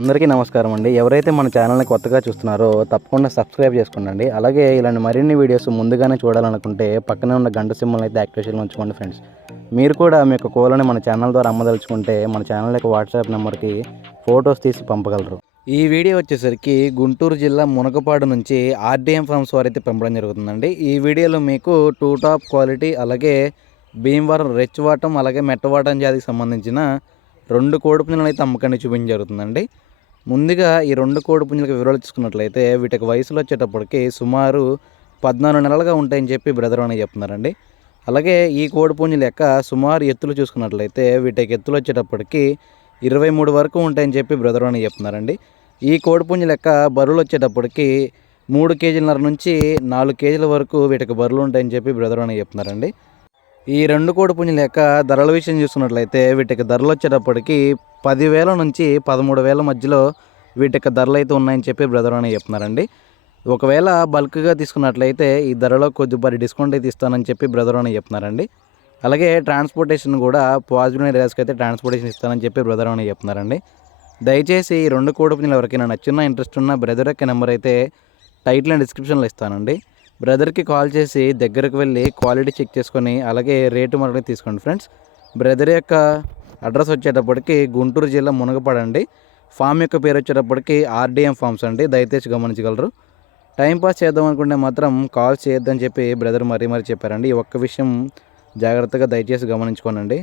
అందరికీ నమస్కారం అండి. ఎవరైతే మన ఛానల్ని కొత్తగా చూస్తున్నారో తప్పకుండా సబ్స్క్రైబ్ చేసుకోండి అలాగే ఇలాంటి మరిన్ని వీడియోస్ ముందుగానే చూడాలనుకుంటే పక్కనే ఉన్న గంట సింబల్ అయితే యాక్టివేషన్లో ఉంచుకోండి ఫ్రెండ్స్. మీరు కూడా మీ యొక్క కోలని మన ఛానల్ ద్వారా అమ్మదలుచుకుంటే మన ఛానల్ యొక్క వాట్సాప్ నెంబర్కి ఫొటోస్ తీసి పంపగలరు. ఈ వీడియో వచ్చేసరికి గుంటూరు జిల్లా మునకపాడు నుంచి ఆర్డీఎం ఫార్మ్స్ వారైతే పంపడం జరుగుతుందండి. ఈ వీడియోలో మీకు టూ టాప్ క్వాలిటీ అలాగే భీమవరం రెచ్వాటం అలాగే మెట్టవాటం జాతికి సంబంధించిన రెండు కోడి పుంజలను అయితే అమ్మకాన్ని చూపించడం జరుగుతుందండి. ముందుగా ఈ రెండు కోడి పుంజులకు వివరాలు తీసుకున్నట్లయితే వీటికి వయసులో వచ్చేటప్పటికి సుమారు పద్నాలుగు నెలలుగా ఉంటాయని చెప్పి బ్రదర్ అని చెప్తున్నారండి. అలాగే ఈ కోడి పుంజు లెక్క సుమారు ఎత్తులు చూసుకున్నట్లయితే వీటికి ఎత్తులు వచ్చేటప్పటికి ఇరవై మూడు వరకు ఉంటాయని చెప్పి బ్రదర్ అని చెప్తున్నారండి. ఈ కోడి పుంజు లెక్క బరువులు వచ్చేటప్పటికి మూడు కేజీలన్నర నుంచి నాలుగు కేజీల వరకు వీటికి బరువులు ఉంటాయని చెప్పి బ్రదర్ అని చెప్తున్నారండి. ఈ రెండు కోడి పుంజుల యొక్క ధరల విషయం చూసుకున్నట్లయితే వీటికి ధరలు వచ్చేటప్పటికి పదివేల నుంచి పదమూడు వేల మధ్యలో వీటికి ధరలు అయితే ఉన్నాయని చెప్పి బ్రదర్ అని చెప్తున్నారండి. ఒకవేళ బల్క్గా తీసుకున్నట్లయితే ఈ ధరలో కొద్దిపాటి డిస్కౌంట్ అయితే ఇస్తానని చెప్పి బ్రదర్ అని చెప్తున్నారండి. అలాగే ట్రాన్స్పోర్టేషన్ కూడా పాజిటివ్ ఏరియాస్కి అయితే ట్రాన్స్పోర్టేషన్ ఇస్తానని చెప్పి బ్రదర్ అని చెప్తున్నారండి. దయచేసి ఈ రెండు కోడి పుంజులు ఎవరికైనా నచ్చిన ఇంట్రెస్ట్ ఉన్న బ్రదర్ యొక్క నెంబర్ అయితే టైటిల్ అండ్ డిస్క్రిప్షన్లో ఇస్తానండి. బ్రదర్కి కాల్ చేసి దగ్గరకు వెళ్ళి క్వాలిటీ చెక్ చేసుకొని అలాగే రేటు మనకి తీసుకోండి ఫ్రెండ్స్. బ్రదర్ యొక్క అడ్రస్ వచ్చేటప్పటికి గుంటూరు జిల్లా మునగపడండి ఫామ్ యొక్క పేరు వచ్చేటప్పటికి ఆర్డిఎం ఫామ్స్ అండి. దయచేసి గమనించగలరు. టైం పాస్ చేద్దాం అనుకుంటే మాత్రం కాల్ చేయొద్దని చెప్పి బ్రదర్ మరీ మరీ చెప్పారండి. ఈ ఒక్క విషయం జాగ్రత్తగా దయచేసి గమనించుకోనండి.